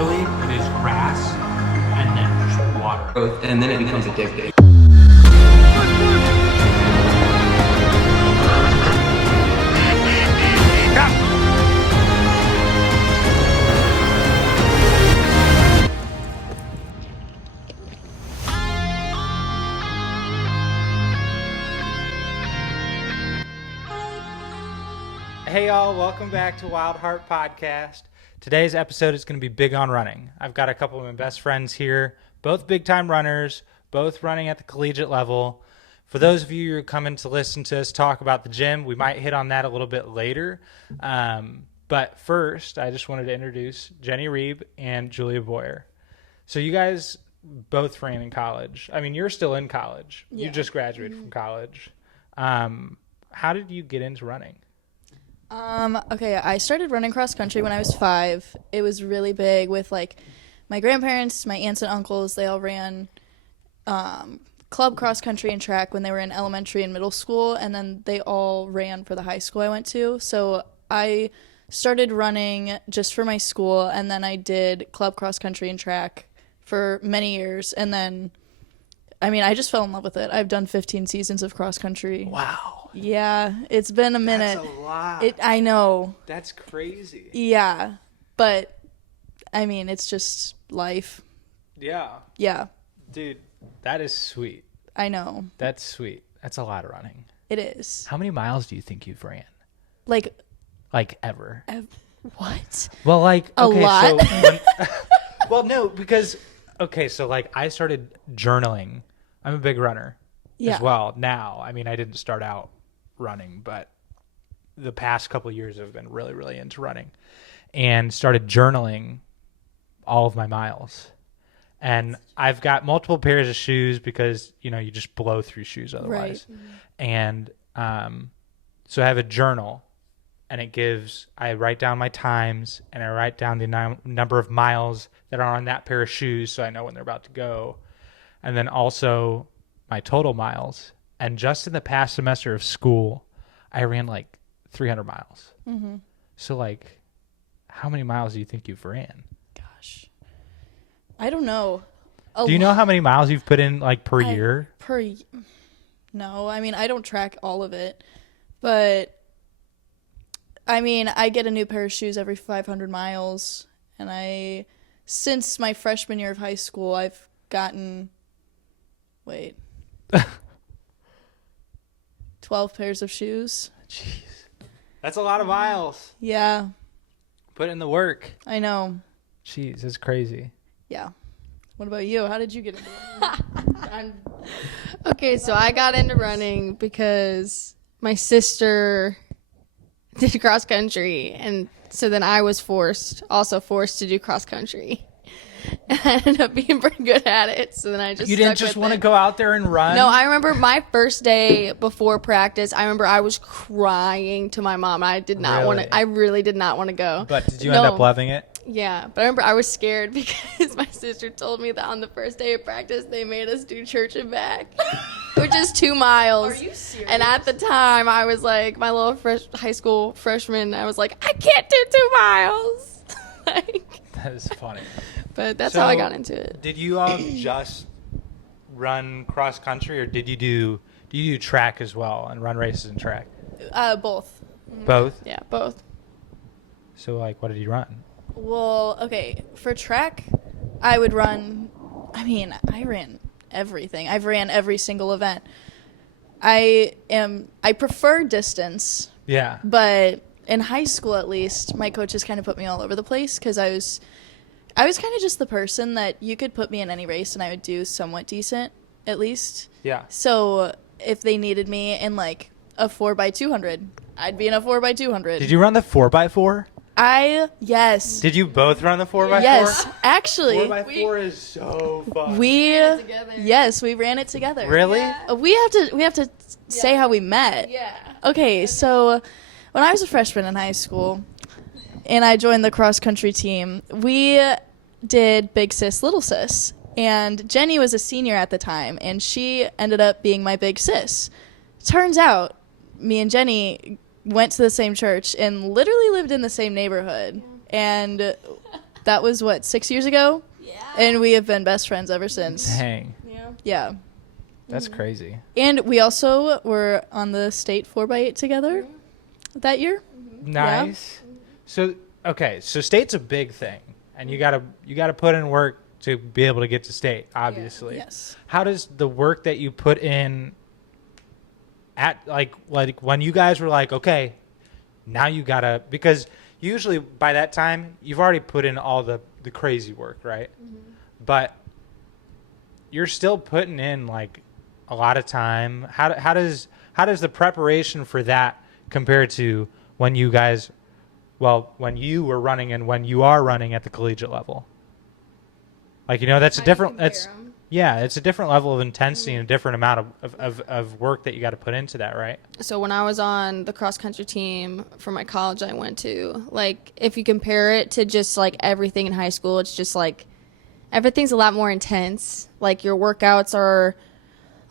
believe, it is grass and then just water. And then it becomes addictive. Hey y'all, welcome back to WildHeart Podcast. Today's episode is going to be big on running. I've got a couple of my best friends here, both big time runners, both running at the collegiate level. For those of you who are coming to listen to us talk about the gym, we might hit on that a little bit later. But first, I just wanted to introduce Jenny Reeb and Julia Boyher. So you guys both ran in college. I mean, you're still in college. Yeah. You just graduated from college. How did you get into running? Okay, I started running cross country when I was 5. It was really big with like my grandparents, my aunts and uncles. They all ran club cross country and track when they were in elementary and middle school, and then they all ran for the high school I went to. So I started running just for my school, and then I did club cross country and track for many years, and then I just fell in love with it. I've done 15 seasons of cross country. Wow. Yeah, it's been a minute. That's a lot. I know. That's crazy. Yeah, but it's just life. Yeah. Yeah. Dude, that is sweet. I know. That's sweet. That's a lot of running. It is. How many miles do you think you've ran? Like ever? What? Well, a lot. So well, no, because so I started journaling. I'm a big runner as well now. I didn't start out running, but the past couple of years I've been really, really into running and started journaling all of my miles. And I've got multiple pairs of shoes because, you just blow through shoes otherwise. Right. And so I have a journal, and I write down my times, and I write down the number of miles that are on that pair of shoes so I know when they're about to go. And then also my total miles. And just in the past semester of school, I ran 300 miles. Mm-hmm. So how many miles do you think you've ran? Gosh, I don't know. Do you know how many miles you've put in per year? No, I don't track all of it, but I get a new pair of shoes every 500 miles, and since my freshman year of high school, I've gotten 12 pairs of shoes. Jeez. That's a lot of miles. Yeah. Put in the work. I know. Jeez, that's crazy. Yeah. What about you? How did you get into running? Okay, so I got into running because my sister did cross country, and so then I was forced to do cross country. And I ended up being pretty good at it, so then I just You didn't just want to go out there and run? No, I remember my first day before practice, I was crying to my mom. I really did not want to go. But did you end up loving it? Yeah, but I remember I was scared because my sister told me that on the first day of practice, they made us do church and back, which is 2 miles. Are you serious? And at the time, I was like, my little high school freshman, I was like, I can't do 2 miles. That is funny. But that's how I got into it. Did you all just run cross country, or do you do track as well and run races and track? Both. Both? Yeah, both. So what did you run? Well, okay, for track, I would run, I ran everything. I've ran every single event. I prefer distance. Yeah. But in high school, at least, my coaches kind of put me all over the place because I was kind of just the person that you could put me in any race and I would do somewhat decent, at least. Yeah. So if they needed me in a 4x200, I'd be in a 4x200. Did you run the 4x4? Yes. Did you both run the 4x4? Yes, actually. 4x4 is so fun. We ran it together. Really? Yeah. We have to say how we met. Yeah. Okay, so when I was a freshman in high school and I joined the cross country team, we did Big Sis, Little Sis. And Jenny was a senior at the time, and she ended up being my big sis. Turns out, me and Jenny went to the same church and literally lived in the same neighborhood. And That was, 6 years ago? Yeah. And we have been best friends ever since. Dang. Yeah. Yeah. That's crazy. And we also were on the state 4x8 together that year. Nice. So, okay, so state's a big thing, and you gotta put in work to be able to get to state, obviously. Yes. How does the work that you put in at like when you guys were like, okay, now you gotta, because usually by that time you've already put in all the crazy work, right? But you're still putting in like a lot of time. How does the preparation for that compare to when you guys, when you were running and when you are running at the collegiate level? Like, that's a different, it's a different level of intensity and a different amount of work that you got to put into that, right? So when I was on the cross country team for my college I went to, like, if you compare it to just like everything in high school, it's just like everything's a lot more intense. Like, your workouts are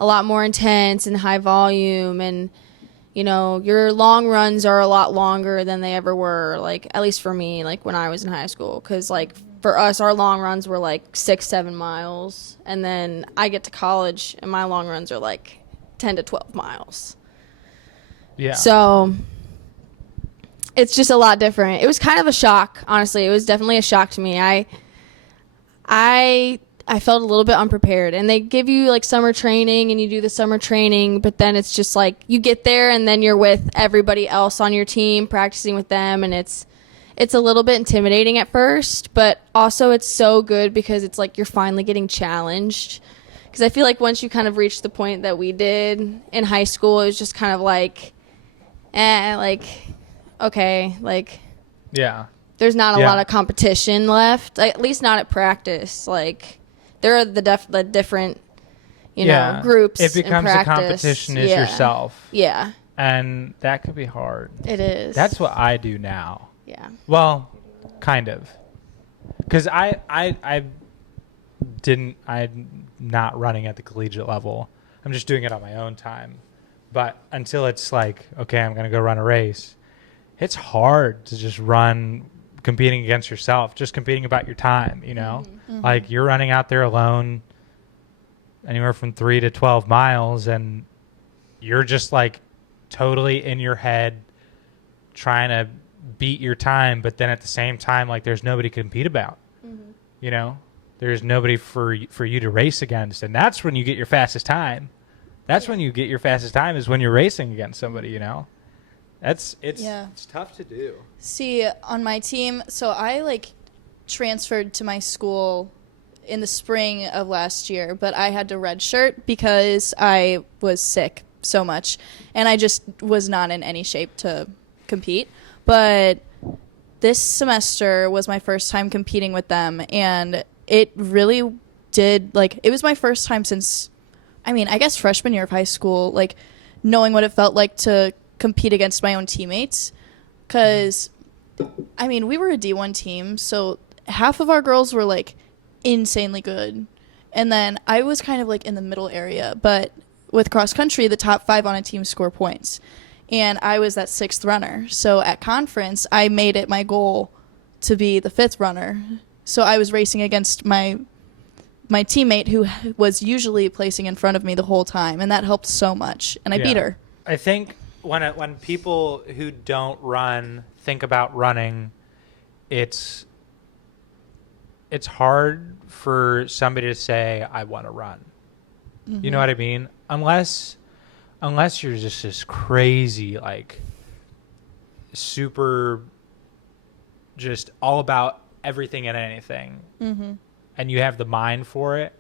a lot more intense and high volume, and your long runs are a lot longer than they ever were, like, at least for me, like when I was in high school, because like for us, our long runs were like 6-7 miles, and then I get to college and my long runs are like 10 to 12 miles. Yeah. So it's just a lot different. It was kind of a shock, honestly. It was definitely a shock to me. I felt a little bit unprepared, and they give you like summer training and you do the summer training, but then it's just like you get there and then you're with everybody else on your team practicing with them, and it's a little bit intimidating at first, but also it's so good because it's like you're finally getting challenged. Because I feel like once you kind of reach the point that we did in high school, it was just kind of like, okay, like, yeah, there's not a lot of competition left, like, at least not at practice. Like, there are the different, groups. It becomes in a competition is yourself. Yeah. And that could be hard. It is. That's what I do now. Yeah. Well, kind of. Because I'm not running at the collegiate level. I'm just doing it on my own time. But until it's like, okay, I'm going to go run a race, it's hard to just run competing against yourself, just competing about your time, Mm-hmm. Like, you're running out there alone anywhere from 3 to 12 miles, and you're just like totally in your head trying to beat your time, but then at the same time, like, there's nobody to compete about. There's nobody for you to race against, and that's when you get your fastest time. When you get your fastest time is when you're racing against somebody. It's tough to do. See, on my team, so I like transferred to my school in the spring of last year, but I had to redshirt because I was sick so much, and I just was not in any shape to compete. But this semester was my first time competing with them, and it really did, like, it was my first time since, I guess freshman year of high school, like, knowing what it felt like to compete against my own teammates. Because, we were a D1 team, so half of our girls were, like, insanely good. And then I was kind of, like, in the middle area. But with cross country, the top 5 on a team score points. And I was that 6th runner. So at conference, I made it my goal to be the 5th runner. So I was racing against my teammate who was usually placing in front of me the whole time. And that helped so much. And I beat her. I think when people who don't run think about running, it's hard for somebody to say, I want to run. Mm-hmm. You know what I mean? Unless you're just this crazy, like, super, just all about everything and anything, mm-hmm. and you have the mind for it,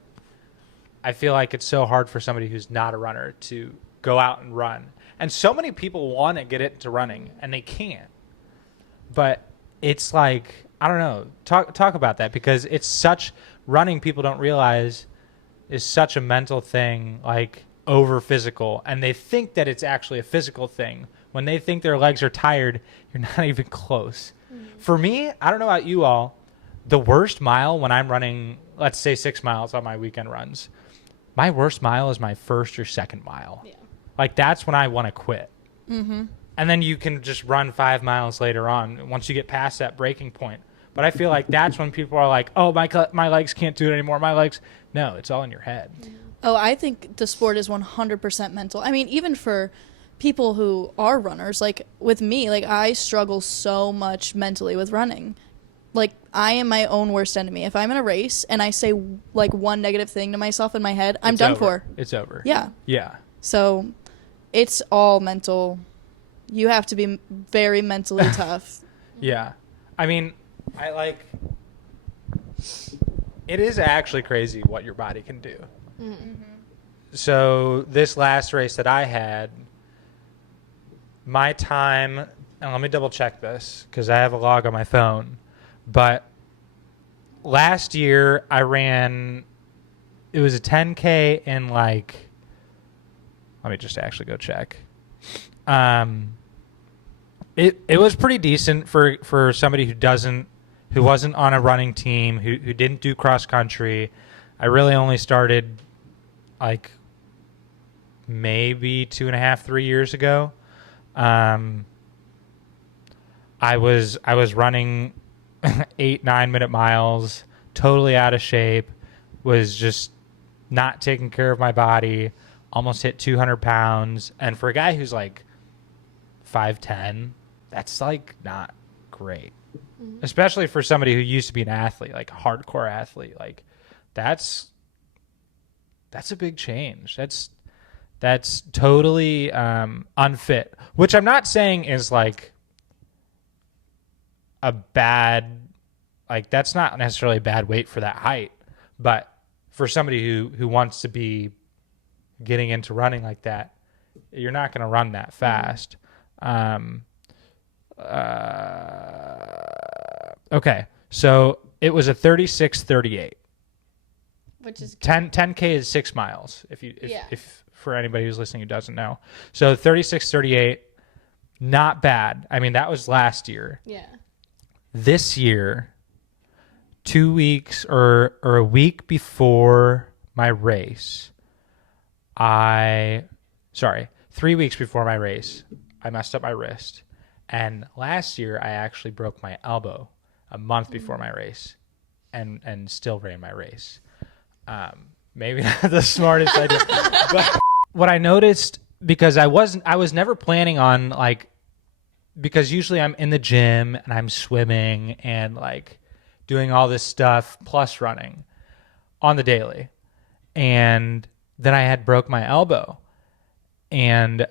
I feel like it's so hard for somebody who's not a runner to go out and run. And so many people want to get into running, and they can't. But it's like, I don't know, talk about that, because it's such, running, people don't realize, is such a mental thing, like, over physical, and they think that it's actually a physical thing. When they think their legs are tired, you're not even close. Mm-hmm. For me, I don't know about you all, the worst mile when I'm running, let's say 6 miles on my weekend runs, my worst mile is my first or second mile. Yeah. Like, that's when I want to quit. Mm-hmm. And then you can just run 5 miles later on once you get past that breaking point. But I feel like that's when people are like, oh, my legs can't do it anymore. My legs. No, it's all in your head. Oh, I think the sport is 100% mental. I mean, even for people who are runners, like with me, like I struggle so much mentally with running. Like I am my own worst enemy. If I'm in a race and I say like one negative thing to myself in my head, I'm done for. It's over. Yeah. Yeah. So it's all mental. You have to be very mentally tough. Yeah. I mean, it is actually crazy what your body can do. Mm-hmm. So this last race that I had, my time, and let me double check this because I have a log on my phone, but last year I ran, it was a 10K in like, let me just actually go check. It was pretty decent for somebody who wasn't on a running team, who didn't do cross country. I really only started like maybe 2.5, 3 years ago. I was running 8-9 minute miles, totally out of shape, was just not taking care of my body, almost hit 200 pounds. And for a guy who's like 5'10", that's like not great. Mm-hmm. Especially for somebody who used to be an athlete, like a hardcore athlete. Like that's a big change. That's totally unfit, which I'm not saying is like a bad, like that's not necessarily a bad weight for that height, but for somebody who wants to be getting into running like that, you're not going to run that fast. Okay, so it was a 36:38. Which is 10K is 6 miles. If for anybody who's listening who doesn't know, so 36:38, not bad. I mean, that was last year. Yeah. This year, 2 weeks or a week before my race, 3 weeks before my race, I messed up my wrist. And last year, I actually broke my elbow a month before my race and still ran my race. Maybe not the smartest idea. But what I noticed, because I was never planning on like, because usually I'm in the gym and I'm swimming and like doing all this stuff plus running on the daily. And then I had broke my elbow. And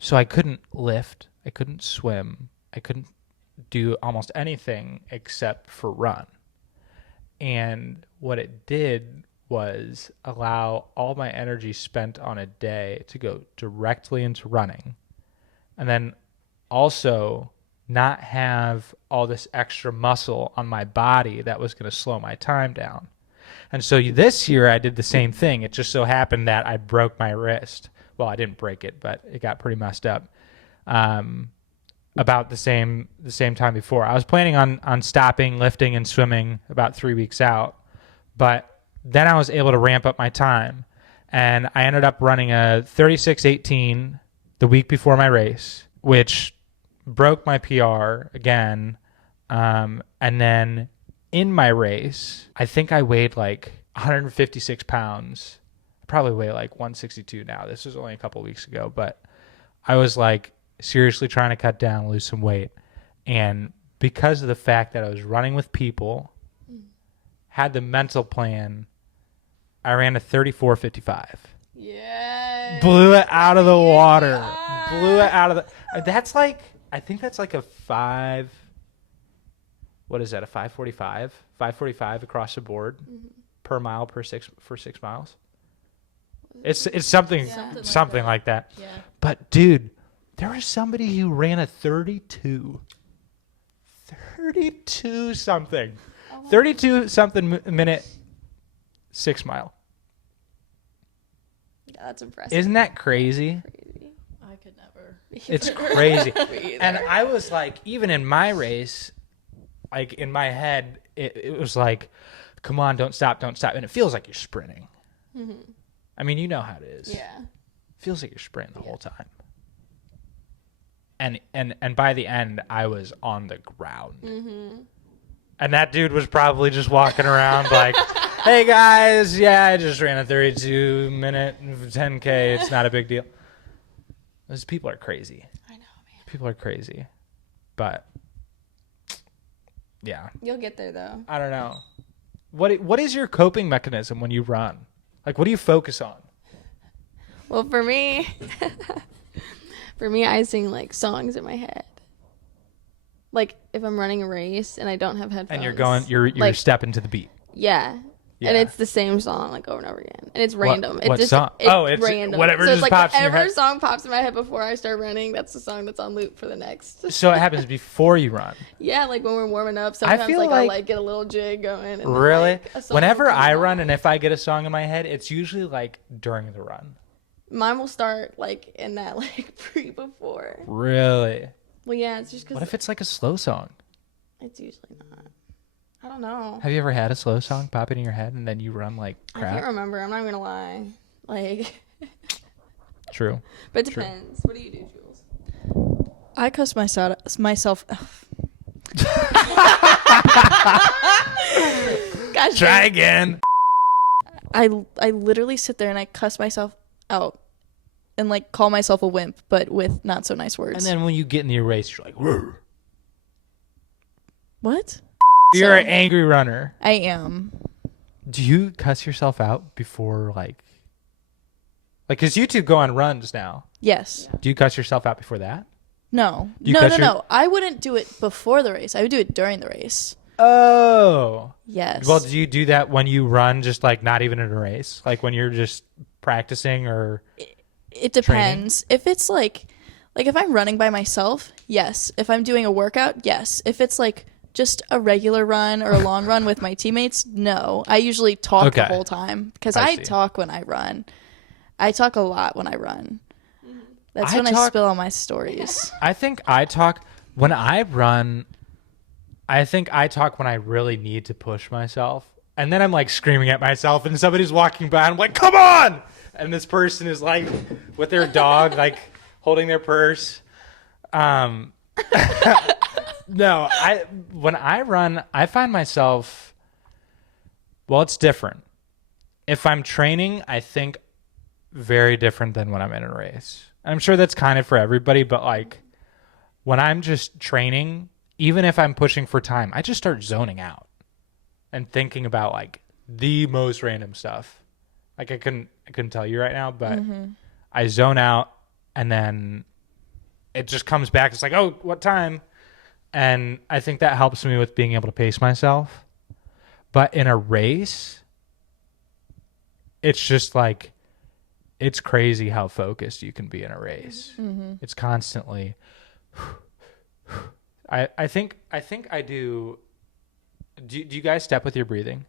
so I couldn't lift. I couldn't swim. I couldn't do almost anything except for run. And what it did was allow all my energy spent on a day to go directly into running. And then also not have all this extra muscle on my body that was going to slow my time down. And so this year I did the same thing. It just so happened that I broke my wrist. Well, I didn't break it, but it got pretty messed up. About the same time before. I was planning on stopping lifting and swimming about 3 weeks out, but then I was able to ramp up my time, and I ended up running a 36:18 the week before my race, which broke my PR again. And then in my race, I think I weighed like 156 pounds. I probably weigh like 162 now. This was only a couple weeks ago, but I was like seriously trying to cut down, lose some weight. And because of the fact that I was running with people, had the mental plan, I ran a 34:55. Yeah. Blew it out of the water. Blew it out of the... That's like... I think that's like a 5... What is that? A 5:45? 5:45 across the board per mile for 6 miles. It's something like that. Yeah. But dude, there was somebody who ran a 32 something. 32 something minute 6 mile. Yeah, that's impressive. Isn't that crazy? I could never. It's crazy. And I was like, even in my race, like in my head, it was like, come on, don't stop. And it feels like you're sprinting. Mm-hmm. I mean, you know how it is. Yeah. It feels like you're sprinting the whole time. And by the end, I was on the ground. Mm-hmm. And that dude was probably just walking around like, hey guys, yeah, I just ran a 32-minute 10K. It's not a big deal. Those people are crazy. I know, man. People are crazy. But yeah. You'll get there though. I don't know. What is your coping mechanism when you run? Like, what do you focus on? Well, for me, I sing like songs in my head. Like if I'm running a race and I don't have headphones. And you're like, stepping to the beat. Yeah. Yeah. And it's the same song like over and over again. And it's random. What song? It's random. Whatever so just it's like pops in your whatever head. song pops in my head before I start running, that's the song that's on loop for the next. So it happens before you run. Yeah, like when we're warming up, sometimes feel I'll like- get a little jig going. And Really? Then, like, a song Whenever will come I on. run and if I get a song in my head, it's usually like during the run. Mine will start like in that like before. Really? Well, yeah, it's just because What if it's like a slow song? it's usually not. I don't know. Have you ever had a slow song pop in your head and then you run like I can't crap? remember. I'm not gonna lie. Like, True. but it depends. What do you do, Jules? I cuss myself. Gosh, Try again. I literally sit there and I cuss myself out and like call myself a wimp, but with not so nice words. And then when you get in the race, you're like, "Rrr." What? You're an angry runner. I am. Do you cuss yourself out before like, because you two go on runs now. Yes. Do you cuss yourself out before that? No. Do you No. cuss your- No. I wouldn't do it before the race. I would do it during the race. Oh. Yes. Well, do you do that when you run, just like not even in a race? Like when you're just practicing or? It depends. If it's like if I'm running by myself, yes. If I'm doing a workout, yes. If it's like just a regular run or a long run with my teammates, no. I usually talk the Okay. whole time because I I see. talk when I run. I talk a lot when I run. That's I when I talk- spill all my stories. I think I talk when I run. I think I talk when I really need to push myself. And then I'm like screaming at myself and somebody's walking by and I'm like, come on. And this person is like with their dog, like holding their purse. No, when I run, I find myself, well, it's different. If I'm training, I think very different than when I'm in a race. I'm sure that's kind of for everybody, but like when I'm just training, even if I'm pushing for time, I just start zoning out and thinking about like the most random stuff. Like I couldn't tell you right now, but I zone out and then it just comes back. It's like, oh, what time? And I think that helps me with being able to pace myself. But in a race, it's just like, it's crazy how focused you can be in a race. It's constantly, I think I do you guys step with your breathing?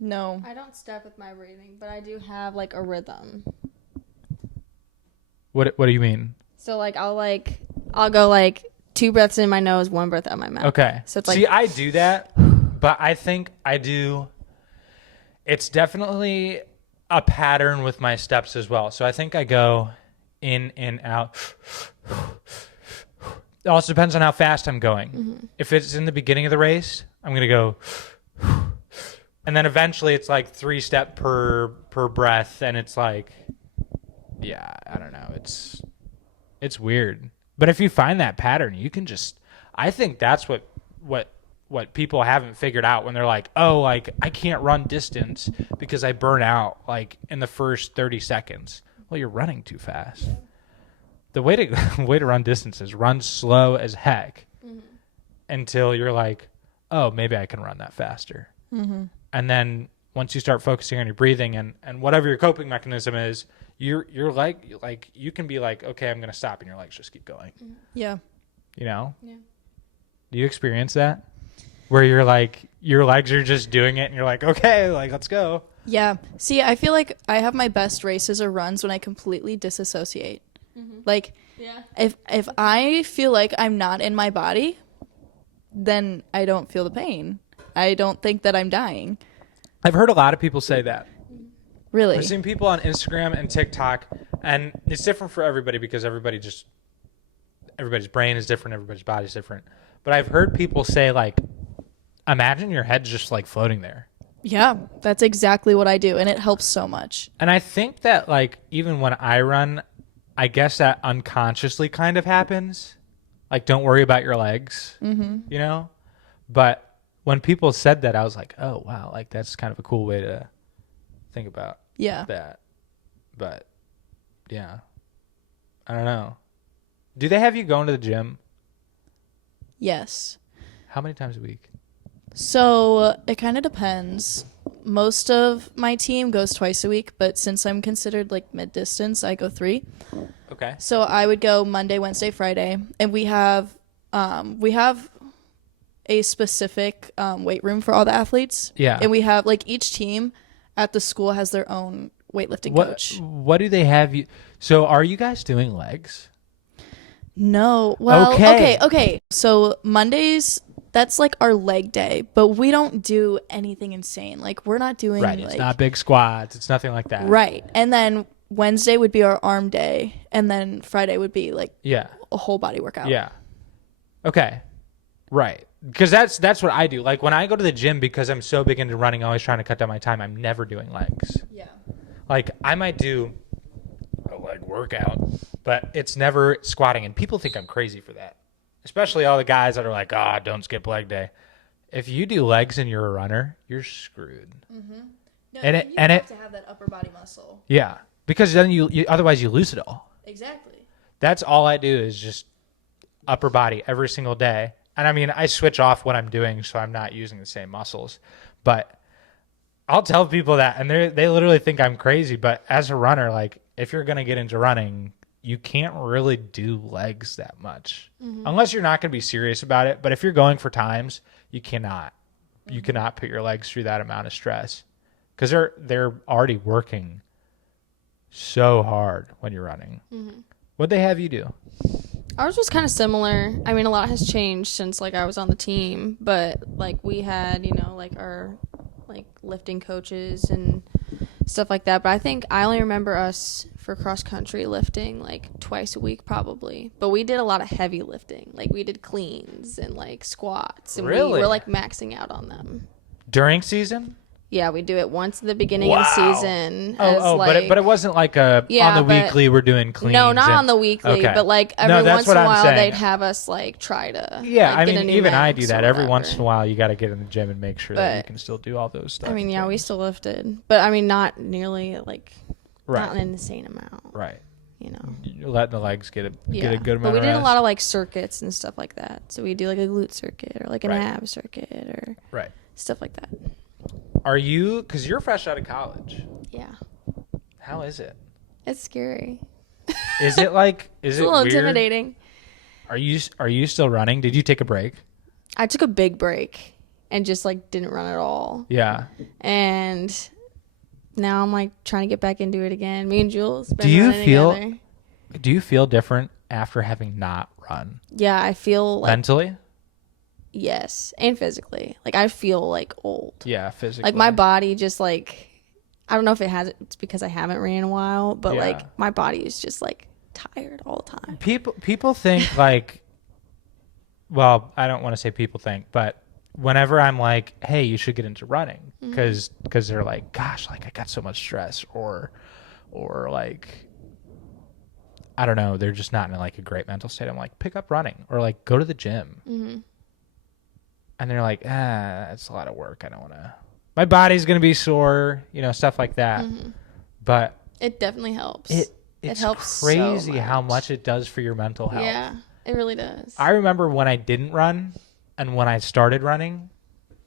No. I don't step with my breathing, but I do have like a rhythm. What do you mean? So like I'll go like 2 breaths in my nose, 1 breath out my mouth. Okay. So it's like See, I do that, but I think I do. It's definitely a pattern with my steps as well. So I think I go in and out. It also depends on how fast I'm going. If it's in the beginning of the race, I'm going to go. And then eventually it's like 3 step per breath. And it's like, yeah, I don't know. It's weird. But if you find that pattern, you can just, I think that's what people haven't figured out when they're like, oh, like I can't run distance because I burn out like in the first 30 seconds. Well, you're running too fast. The way to run distance is run slow as heck until you're like, oh, maybe I can run that faster. And then once you start focusing on your breathing and whatever your coping mechanism is, you're like you can be like, okay, I'm gonna stop, and your legs just keep going. Yeah. You know? Yeah. Do you experience that? Where you're like your legs are just doing it and you're like, okay, like let's go. Yeah. See, I feel like I have my best races or runs when I completely disassociate. Like Yeah. if I feel like I'm not in my body, then I don't feel the pain. I don't think that I'm dying. I've heard a lot of people say that. Really. I've seen people on Instagram and TikTok, and it's different for everybody because everybody's brain is different, everybody's body is different. But I've heard people say like, imagine your head's just like floating there. Yeah, that's exactly what I do, and it helps so much. And I think that like even when I run, I guess that unconsciously kind of happens. Like, don't worry about your legs, you know? But when people said that, I was like, oh, wow, like that's kind of a cool way to think about that. But yeah, I don't know. Do they have you going to the gym? Yes. How many times a week? So it kind of depends. Most of my team goes twice a week, but since I'm considered like mid-distance, I go 3. Okay. So I would go Monday, Wednesday, Friday, and we have a specific weight room for all the athletes. Yeah. And we have like each team at the school has their own weightlifting coach. What do they have you? So are you guys doing legs? No. Well, Okay. okay. So Mondays, that's like our leg day, but we don't do anything insane. Like we're not doing Right. It's not big squats. It's nothing like that. Right. And then Wednesday would be our arm day, and then Friday would be like a whole body workout. Yeah. Okay. Right. Because that's what I do. Like when I go to the gym, because I'm so big into running, always trying to cut down my time, I'm never doing legs. Yeah. Like I might do a leg workout, but it's never squatting. And people think I'm crazy for that. Especially all the guys that are like, don't skip leg day. If you do legs and you're a runner, you're screwed. Mm-hmm. No, and you have to have that upper body muscle. Yeah. Because then you otherwise you lose it all. Exactly. That's all I do is just upper body every single day. And I mean, I switch off what I'm doing so I'm not using the same muscles. But I'll tell people that, and they literally think I'm crazy. But as a runner, like if you're going to get into running, you can't really do legs that much unless you're not going to be serious about it. But if you're going for times, you cannot. You cannot put your legs through that amount of stress because they're already working so hard when you're running. What'd they have you do? Ours was kind of similar. I mean, a lot has changed since like I was on the team, but like we had, like our like lifting coaches and stuff like that. But I think I only remember us for cross country lifting like twice a week probably. But we did a lot of heavy lifting. Like we did cleans and like squats, and Really? we were like maxing out on them. During season? Yeah, we do it once at the beginning of the season. But it wasn't like on the weekly we're doing cleans. No, not on the weekly, but like every once in a while they'd have us like try to. Yeah, like, I get mean, a new even I max do or that every whatever. once in a while. You got to get in the gym and make sure that you can still do all those stuff. I mean, yeah, we still lifted, but I mean, not nearly like not an insane amount. Right. You're letting the legs get a good amount. But we of did rest. a lot of like circuits and stuff like that. So we do like a glute circuit or like an ab circuit or stuff like that. Are you? Because you're fresh out of college. Yeah. How is it? It's scary. Is it like? Is It's it a little weird? intimidating. Are you still running? Did you take a break? I took a big break and just like didn't run at all. Yeah. And now I'm like trying to get back into it again. Me and Jules been Do you running feel? together. Do you feel different after having not run? Yeah, I feel like Mentally? yes, and physically. Like I feel like old. Yeah, physically. Like my body just like I don't know if it's because I haven't ran in a while, but like my body is just like tired all the time. People think like, well, I don't want to say people think, but whenever I'm like, hey, you should get into running because they're like, gosh, like I got so much stress or like, I don't know, they're just not in like a great mental state. I'm like, pick up running or like go to the gym. And they're like, it's a lot of work. I don't want to. My body's going to be sore, stuff like that. But it definitely helps. It's helps crazy so how much it does for your mental health. Yeah, it really does. I remember when I didn't run and when I started running,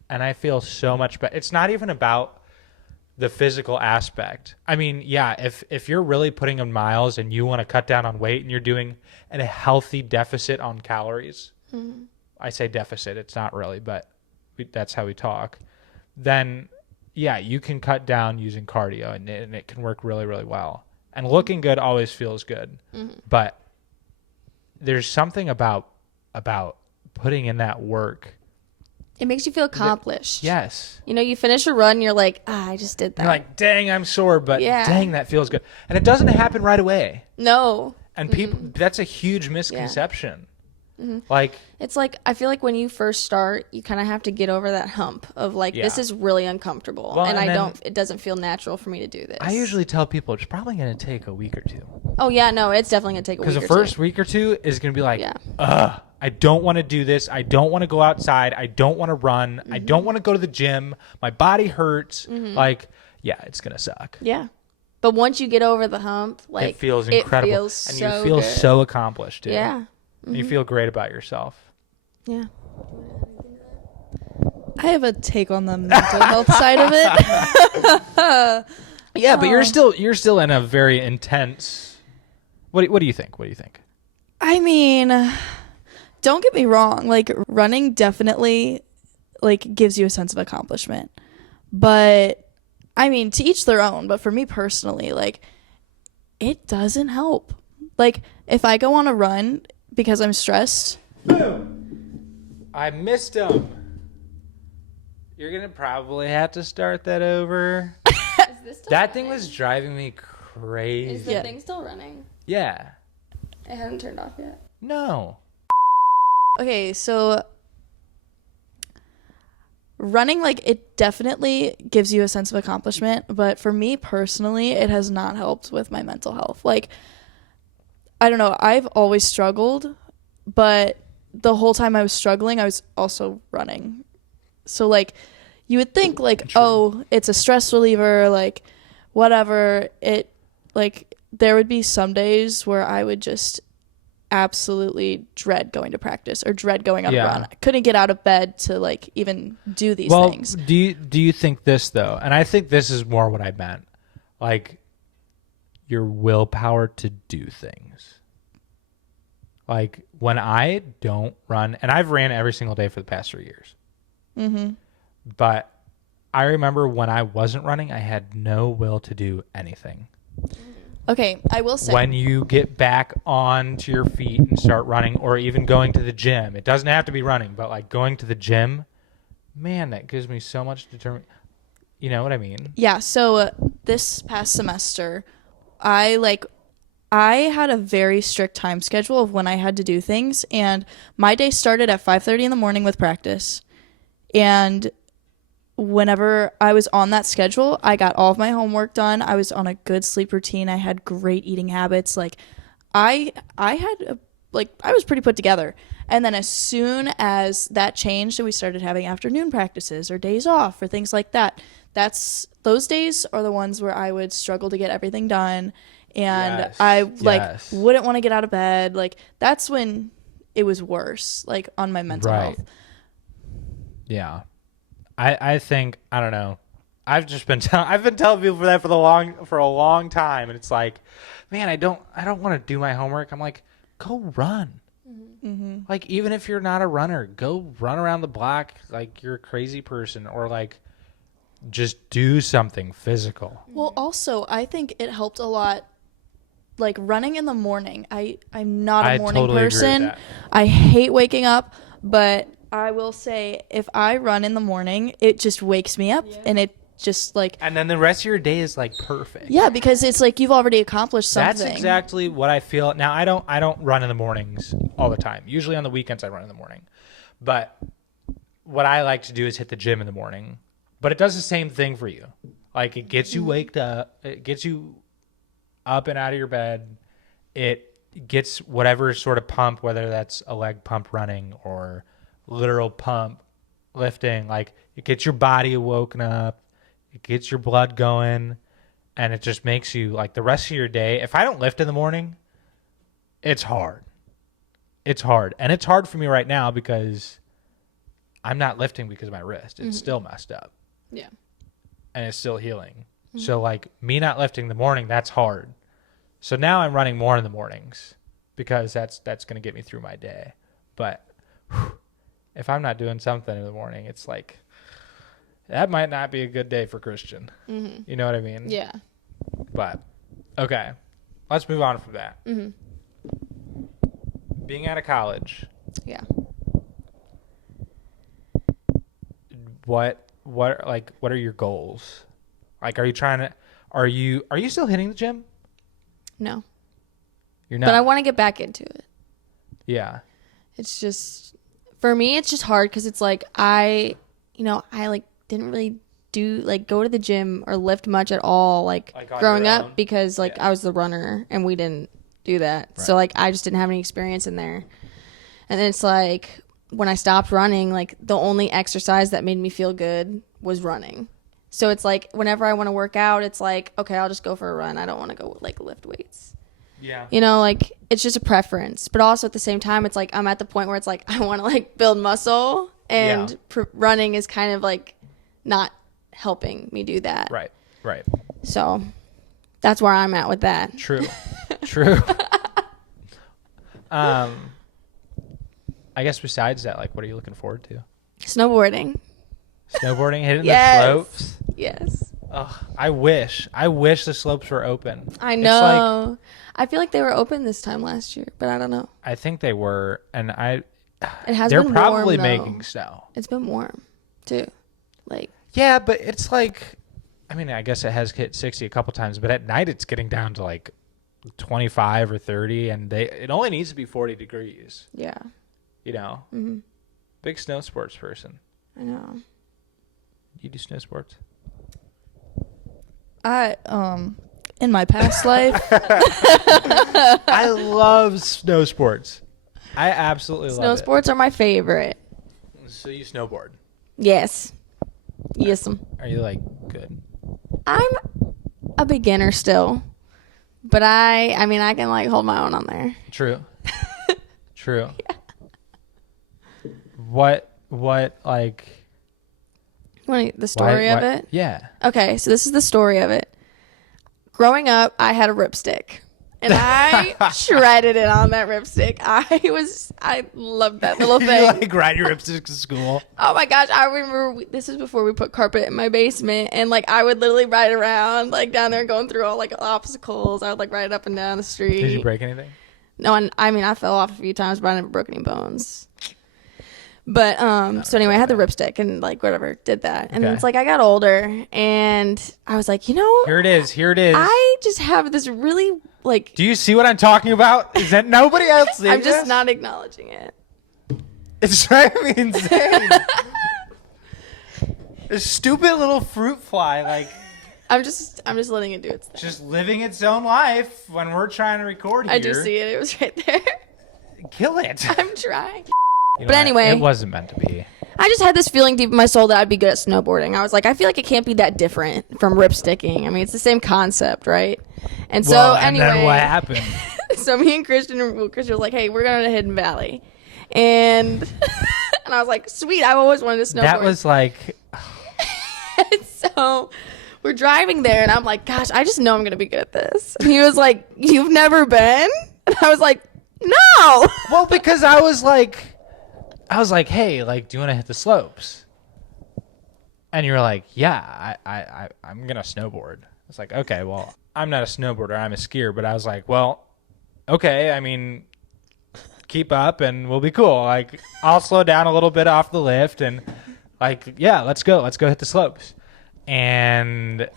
and I feel so much better. It's not even about the physical aspect. I mean, yeah, if you're really putting in miles and you want to cut down on weight and you're doing a healthy deficit on calories, I say deficit, it's not really, but that's how we talk, then yeah, you can cut down using cardio and it can work really, really well. And looking good always feels good. But there's something about putting in that work. It makes you feel accomplished. Yes. You finish a run, you're like, I just did that. You're like, dang, I'm sore, but dang, that feels good. And it doesn't happen right away. No. And people, that's a huge misconception. Like, It's like, I feel like when you first start, you kind of have to get over that hump of like, this is really uncomfortable. Well, and and it doesn't feel natural for me to do this. I usually tell people it's probably going to take a week or two. Oh, yeah, no, it's definitely going to take a week Because or the two. first week or two is going to be like, ugh, I don't want to do this. I don't want to go outside. I don't want to run. I don't want to go to the gym. My body hurts. Like, yeah, it's going to suck. Yeah. But once you get over the hump, like, it feels incredible. It feels and so you feel good. so accomplished, too. Yeah. And you feel great about yourself. Yeah. I have a take on the mental health side of it. Yeah, but you're still in a very intense. What do you think? What do you think? I mean, don't get me wrong. Like, running definitely, like, gives you a sense of accomplishment. But, I mean, to each their own. But for me personally, like, it doesn't help. Like, if I go on a run because I'm stressed. I missed him. You're going to probably have to start that over. Is this still That running? thing was driving me crazy. Is the thing still running? Yeah. It hasn't turned off yet. No. Okay, so running, like, it definitely gives you a sense of accomplishment, but for me personally, it has not helped with my mental health. Like, I don't know, I've always struggled, but the whole time I was struggling, I was also running. So, like, you would think, like, oh, it's a stress reliever, like, whatever. It, like, there would be some days where I would just absolutely dread going to practice or dread going on a run. I couldn't get out of bed to, like, even do these things. Do you think this, though? And I think this is more what I meant. Like, your willpower to do things. Like, when I don't run, and I've ran every single day for the past 3 years. Mm-hmm. But I remember when I wasn't running, I had no will to do anything. Okay, I will say. When you get back onto your feet and start running, or even going to the gym, it doesn't have to be running, but like going to the gym, man, that gives me so much determination. You know what I mean? Yeah, so this past semester, I had a very strict time schedule of when I had to do things, and my day started at 5:30 in the morning with practice. And whenever I was on that schedule, I got all of my homework done. I was on a good sleep routine. I had great eating habits. Like, I was pretty put together. And then as soon as that changed and we started having afternoon practices or days off or things like that, those days are the ones where I would struggle to get everything done. And I wouldn't want to get out of bed. Like, that's when it was worse, like, on my mental health. Yeah. I think, I don't know. I've been telling people for that for a long time, and it's like, man, I don't want to do my homework. I'm like, go run. Mm-hmm. Like, even if you're not a runner, go run around the block like you're a crazy person, or like just do something physical. Well, also, I think it helped a lot. Like, running in the morning. I'm not a morning totally person. agree with that. I hate waking up, but I will say if I run in the morning, it just wakes me up and it just, like, And then the rest of your day is like perfect. yeah, because it's like you've already accomplished something. That's exactly what I feel. Now, I don't run in the mornings all the time. Usually on the weekends I run in the morning. But what I like to do is hit the gym in the morning. But it does the same thing for you. Like, it gets you waked up. It gets you up and out of your bed. It gets whatever sort of pump, whether that's a leg pump running or literal pump lifting. Like, it gets your body woken up. It gets your blood going. And it just makes you, like, the rest of your day. If I don't lift in the morning, it's hard. It's hard. And it's hard for me right now because I'm not lifting because of my wrist. It's still messed up. Yeah. And it's still healing. So, like, me not lifting in the morning, that's hard. So now I'm running more in the mornings because that's going to get me through my day. But if I'm not doing something in the morning, it's like, that might not be a good day for Christian. Mm-hmm. You know what I mean? Yeah. But, okay. Let's move on from that. Mm-hmm. Being out of college. Yeah. What are your goals? Like, are you still hitting the gym? No. You're not. But I want to get back into it. Yeah. It's just, for me, it's just hard because it's like I like didn't really go to the gym or lift much at all like growing up because like I was the runner and we didn't do that. Right. So like I just didn't have any experience in there. And then it's like when I stopped running, like the only exercise that made me feel good was running. So it's like whenever I want to work out, it's like, okay, I'll just go for a run. I don't want to go like lift weights. Yeah. You know, like it's just a preference. But also at the same time, it's like I'm at the point where it's like I want to like build muscle and running is kind of like not helping me do that. Right. Right. So that's where I'm at with that. True. True. I guess besides that, like, what are you looking forward to? Snowboarding. Snowboarding, hitting the slopes. Yes. Oh, I wish the slopes were open. I know. Like, I feel like they were open this time last year, but I don't know. I think they were, and it has they're been probably warm, making snow. It's been warm too. Like yeah, but it's like, I mean, I guess it has hit 60 a couple times, but at night it's getting down to like 25 or 30, and it only needs to be 40 degrees. Yeah. You know, big snow sports person. I know. You do snow sports? In my past life, I love snow sports. I absolutely love it. Snow sports are my favorite. So you snowboard? Yes. Yes. Are you like good? I'm a beginner still, but I mean, I can like hold my own on there. True. True. Yeah. What like? The story of it? Yeah. Okay, so this is the story of it. Growing up, I had a ripstick. And I shredded it on that ripstick. I loved that little thing. You like ride your ripstick to school? Oh my gosh, I remember this is before we put carpet in my basement, and like I would literally ride around like down there going through all like obstacles. I would like ride up and down the street. Did you break anything? No, I mean I fell off a few times, but I never broke any bones. But so anyway, I had the ripstick and like whatever, did that. And then it's like I got older and I was like, you know, here it is. I just have this really like. Do you see what I'm talking about? Is that nobody else seeing I'm just not acknowledging it. It's driving me insane. A stupid little fruit fly, like. I'm just letting it do its thing. Just living its own life when we're trying to record here. I do see it. It was right there. Kill it. I'm trying. You know, but anyway, it wasn't meant to be. I just had this feeling deep in my soul that I'd be good at snowboarding. I was like, I feel like it can't be that different from ripsticking. I mean, it's the same concept, right? And so anyway, and then what happened? So me and Christian was like, hey, we're going to Hidden Valley. And and I was like, sweet, I've always wanted to snowboard. That was like... And so we're driving there, and I'm like, gosh, I just know I'm going to be good at this. And he was like, you've never been? And I was like, no. Well, because I was like, hey, like, do you want to hit the slopes? And you were like, yeah, I'm going to snowboard. It's like, okay, well, I'm not a snowboarder. I'm a skier. But I was like, well, okay, I mean, keep up and we'll be cool. Like, I'll slow down a little bit off the lift and, like, yeah, let's go hit the slopes. And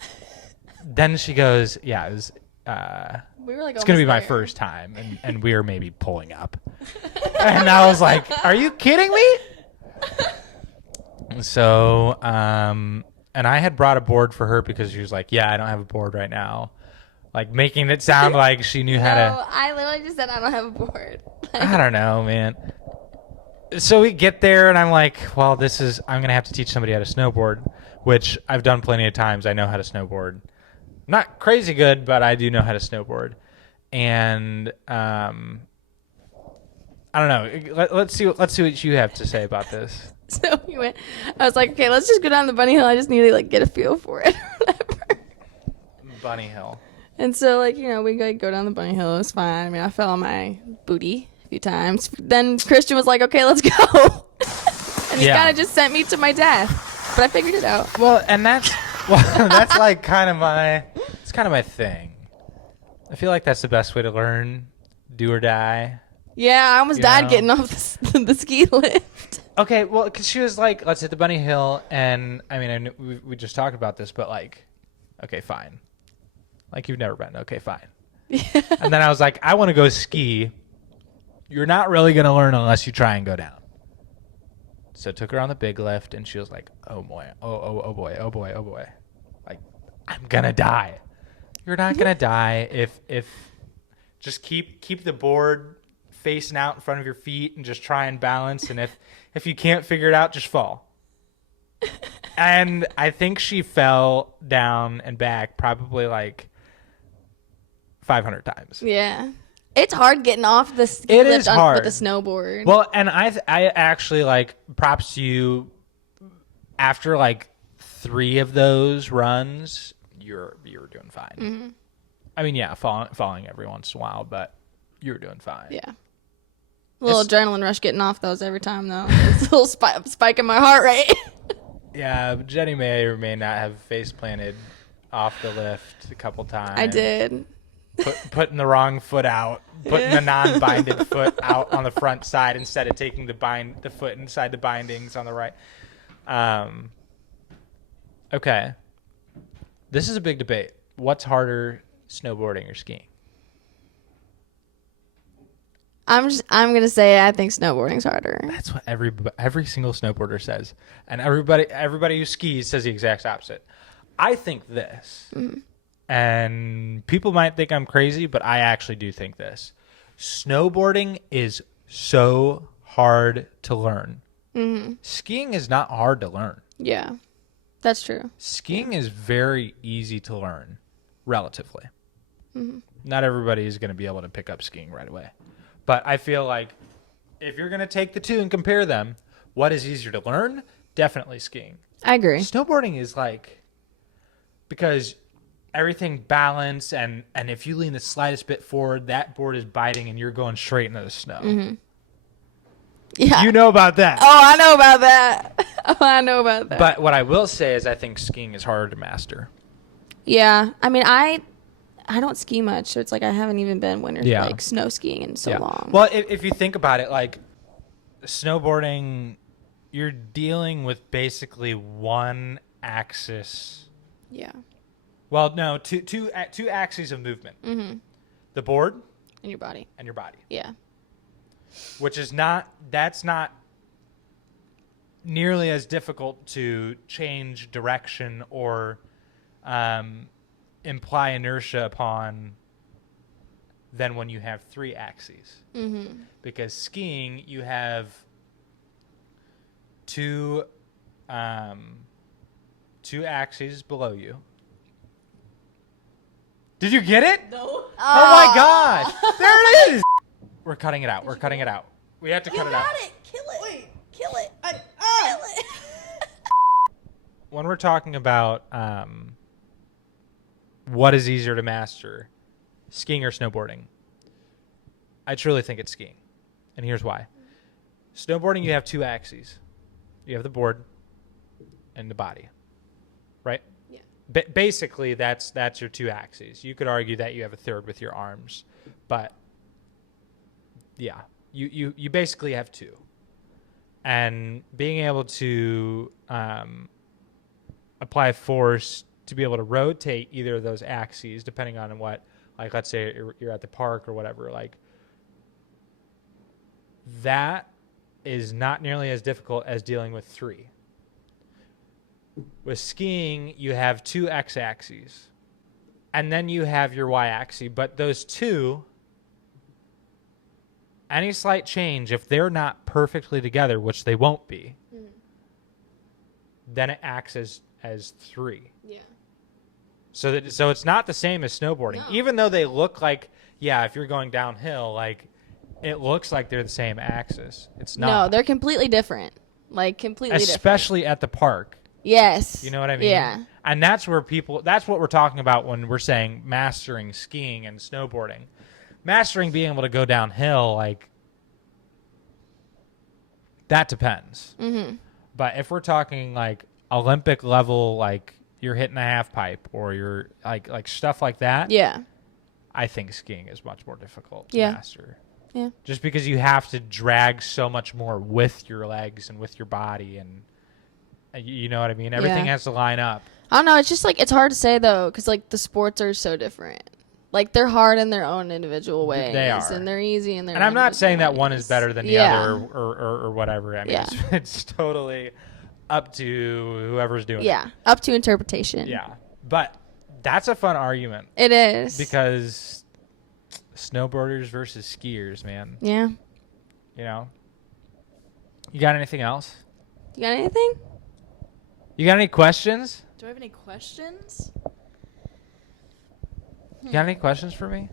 then she goes, yeah, it was... we were like, it's going to be my first time, and we were maybe pulling up. And I was like, are you kidding me? So, and I had brought a board for her because she was like, yeah, I don't have a board right now. Like, making it sound like she knew how to... No, I literally just said I don't have a board. I don't know, man. So we get there, and I'm like, well, I'm going to have to teach somebody how to snowboard, which I've done plenty of times. I know how to snowboard. Not crazy good, but I do know how to snowboard. And I don't know. Let's see what you have to say about this. So I was like, okay, let's just go down the bunny hill. I just need to like get a feel for it or whatever. Bunny hill. And so like, you know, we like go down the bunny hill. It was fine. I mean, I fell on my booty a few times. Then Christian was like, okay, let's go. And he kind of just sent me to my death. But I figured it out. Well, and that's like kind of my thing. I feel like that's the best way to learn, do or die. Yeah, I almost died getting off the ski lift. Okay, well, because she was like, let's hit the bunny hill. And, I mean, we just talked about this, but, like, okay, fine. Like, you've never been. Okay, fine. Yeah. And then I was like, I want to go ski. you're not really going to learn unless you try and go down. So I took her on the big lift, and she was like, oh boy, oh boy. Like, I'm going to die. You're not going to die if just keep the board facing out in front of your feet and just try and balance. And if you can't figure it out, just fall. And I think she fell down and back probably like 500 times. Yeah. It's hard getting off the ski lift with a snowboard. Well, and I actually like props to you. After like 3 of those runs, you're doing fine. Mm-hmm. I mean, yeah, falling every once in a while, but you're doing fine. Yeah. A little adrenaline rush getting off those every time, though. It's a little spike in my heart rate. Yeah, Jenny may or may not have face planted off the lift a couple times. I did. Putting the wrong foot out, putting the non-binded foot out on the front side instead of taking the foot inside the bindings on the right. Okay. This is a big debate. What's harder, snowboarding or skiing? I'm gonna say I think snowboarding's harder. That's what every single snowboarder says, and everybody who skis says the exact opposite. I think this, and people might think I'm crazy, but I actually do think this. Snowboarding is so hard to learn. Mm-hmm. Skiing is not hard to learn. Yeah, that's true. Skiing is very easy to learn, relatively. Mm-hmm. Not everybody is going to be able to pick up skiing right away. But I feel like if you're going to take the two and compare them, what is easier to learn? Definitely skiing. I agree. Snowboarding is like, because everything balance, and if you lean the slightest bit forward, that board is biting and you're going straight into the snow. Mm-hmm. Yeah. You know about that. Oh, I know about that. I know about that. But what I will say is I think skiing is harder to master. Yeah. I mean, I don't ski much, so it's like I haven't even been like snow skiing in so long. Well, if you think about it, like snowboarding, you're dealing with basically one axis. Yeah. Well, no, two axes of movement. Mm-hmm. The board And your body. and your body. Yeah. Which is that's not nearly as difficult to change direction or imply inertia upon than when you have 3 axes. Mm-hmm. Because skiing, you have two axes below you. Did you get it? No. Oh my gosh! There it is. We're cutting it out. We're cutting it out. We have to cut it out. Kill it. Wait. Kill it. Kill it. When we're talking about what is easier to master, skiing or snowboarding, I truly think it's skiing. And here's why. Snowboarding, you have 2 axes. You have the board and the body, right? Yeah. Basically, that's your 2 axes. You could argue that you have a third with your arms, but yeah, you basically have 2. And being able to apply force to be able to rotate either of those axes, depending on what, like, let's say you're at the park or whatever, like, that is not nearly as difficult as dealing with 3. With skiing, you have 2 x-axes, and then you have your y-axis, but those 2, any slight change, if they're not perfectly together, which they won't be, then it acts as 3. Yeah. So it's not the same as snowboarding, No. even though they look like, yeah, if you're going downhill, like, it looks like they're the same axis. It's not. No, they're completely different. Like, completely different. Especially at the park. Yes. You know what I mean? Yeah. And that's what we're talking about when we're saying mastering skiing and snowboarding. Mastering being able to go downhill, like, that depends. Mm-hmm. But if we're talking, like, Olympic level, like, you're hitting a half pipe or you're, like stuff like that. Yeah. I think skiing is much more difficult to Yeah. master. Yeah. Just because you have to drag so much more with your legs and with your body, and you know what I mean? Everything Yeah. has to line up. I don't know. It's just like, it's hard to say though, because like the sports are so different. Like, they're hard in their own individual ways. They are. And they're easy in their And own I'm not saying that individual one ways. is better than the Yeah. other or whatever. I mean, Yeah. it's totally up to whoever's doing it. Yeah. Up to interpretation. Yeah. But that's a fun argument It is. because snowboarders versus skiers, man. Yeah. You know? You got anything else? You got anything? You got any questions? Do I have any questions You got any questions for me?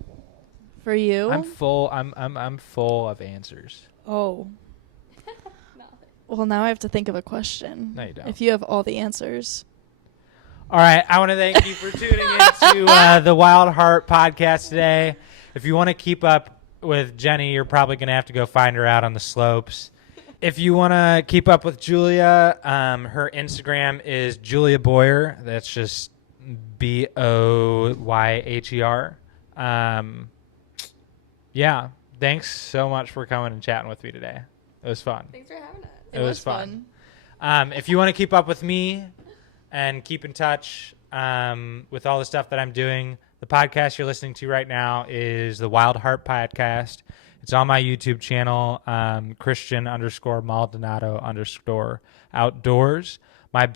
for you? I'm full. I'm full of answers. Oh. Well, now I have to think of a question. No, you don't. If you have all the answers. All right. I want to thank you for tuning into the WildHeart podcast today. If you want to keep up with Jenny, you're probably going to have to go find her out on the slopes. If you want to keep up with Julia, her Instagram is Julia Boyher. That's just Boyher. Yeah. Thanks so much for coming and chatting with me today. It was fun. Thanks for having us. It was fun. If you want to keep up with me and keep in touch with all the stuff that I'm doing, the podcast you're listening to right now is the WildHeart podcast. It's on my YouTube channel, Christian_Maldonado_outdoors. My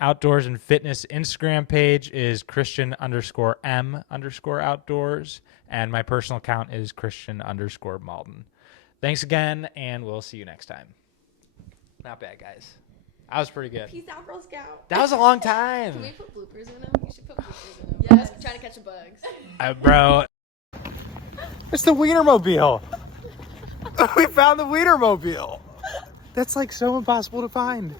outdoors and fitness Instagram page is Christian_M_outdoors. And my personal account is Christian_Malden. Thanks again, and we'll see you next time. Not bad, guys. That was pretty good. Peace out, Girl Scout. That was a long time. Can we put bloopers in them? You should put bloopers in them. Yes. I'm trying to catch the bugs. Bro. It's the Wienermobile. We found the Wienermobile. That's like so impossible to find.